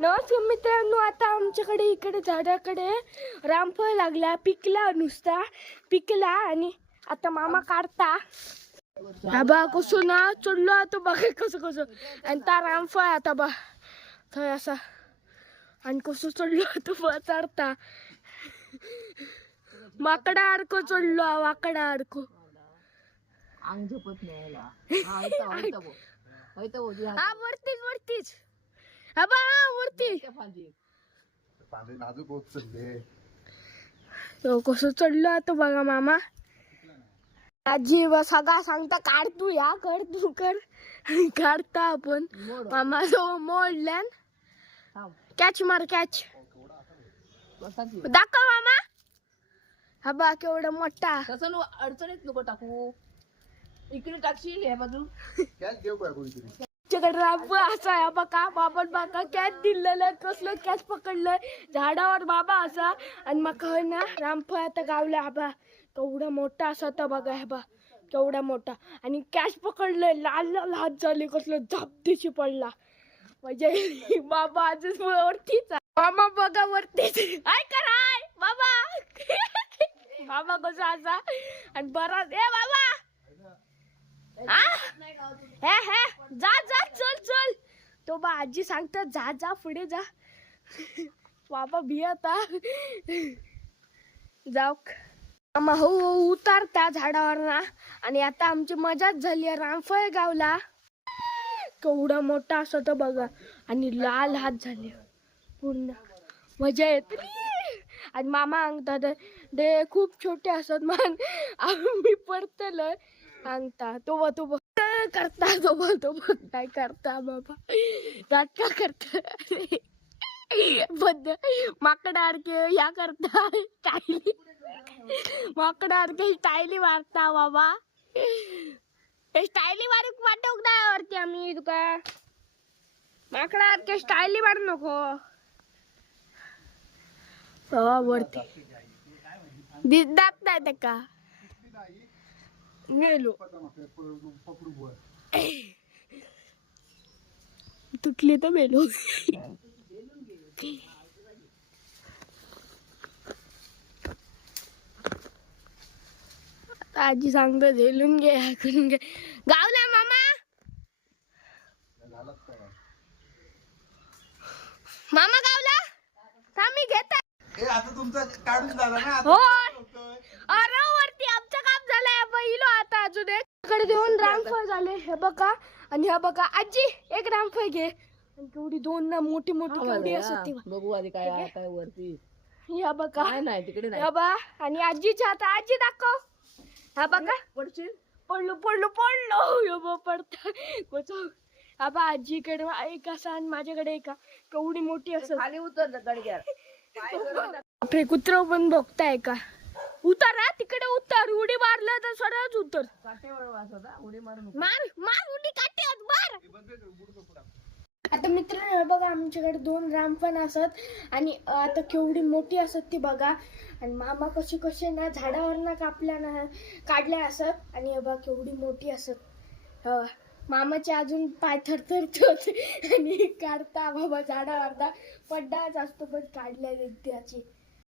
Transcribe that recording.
नमस्कार मित्रांनो, आता आमच्याकडे इकडे झाडाकडे रामफळ लागला, पिकला, नुसता पिकला आणि आता मामा काढता. हा बा कसं ना चढलो आता बघा कसं कसं आणि त्या रामफळ आता बा थंय असा आणि कसं चढलो आता बा चढता माकडा अडको चढलो वाकडा अडको अंग झोपत नाही हा वरतीच वरतीच हा बा वरती कसं चढलो आता बघा मामा. आजी सगळा सांगता काढ तू या कर तू कर काढता आपण मामा जो मोडल्यान कॅच मार कॅच दाखव मामा. हा बा केवढा मोठा तसं अडचणीत नको टाकू इकडे टाकशील ह्या बाजू असा आहे बघा बाबा बघा कॅच दिलेलं कसलं कॅच पकडलंय झाडावर बाबा असा आणि मग ना रामफळ आता गावला आबा केवढा मोठा असा तर बघा हे बा केवढा मोठा आणि कॅच पकडलंय लाल लाल हात झाले कसलं झापतीशी पडला म्हणजे बाबा आजच वरतीच मामा बघा वरतीच काय कराय बाबा बाबा कसा असा आणि बरा ए बाबा हे हे जा जा चल चल तो बा आजी सांगतात जा जा पुढे जा बाबा भियता जाऊ मामा हो उतारता झाडावर ना आणि आता आमची मजाच झाली रामफळ गावला केवढा मोठा असं तर बघा आणि लाल हात झाले पूर्ण मजा येते आणि मामा सांगतात ते खूप छोटे असत मान आम्ही पडतलोय सांगता तो करता तो काय करता बाबा नाटका करता बद्द माकडारके या करता स्टाईली माकडारके स्टाईली मारता बाबा स्टाईली मारूक वाटवक नाही वरती आम्ही तुका माकडारके स्टाईली मारू नको वरती दिसतात नाही ते का गेलो तुटली तर मेलो आजी सांगतो झेलून घे ऐकून घे गावला मामा मामा गावला का मी घेता आता तुमचं काढून झालं ना अरे वरती आमचं काम झालंय पहिलो आता अजून एक देऊन रामफळ झाले हे बघा आणि हे बघा आजी एक रामफळ घे आणि केवढी दोन ना मोठी मोठी केवढी असत ती बघू आधी काय काय वरती ह्या बघा नाही तिकडे नाही ह्या बा आणि आजीच्या आता आजी दाखव हा बघा पडशील पडलो पडलो पडलो हे बा पडता हा बा आजीकडे एक असा आणि माझ्याकडे एका केवढी मोठी असत खाली उतर गडग्यात आपले कुत्र पण बघताय का उतर हा तिकडे उतर उडी मारलं तर सरळच उतर उडी मारून मार मार उडी काट्यात मार. आता मित्रांनो बघा आमच्याकडे दोन रामफळ असत आणि आता केवढी मोठी असत ती बघा आणि मामा कशी कशी ना झाडावर ना कापल्या ना काढल्या असत आणि बघा केवढी मोठी असत मामाचे अजून पाय थरथरते होते आणि काढता बाबा झाडावर पड्डाच असतो पण काढल्या त्याची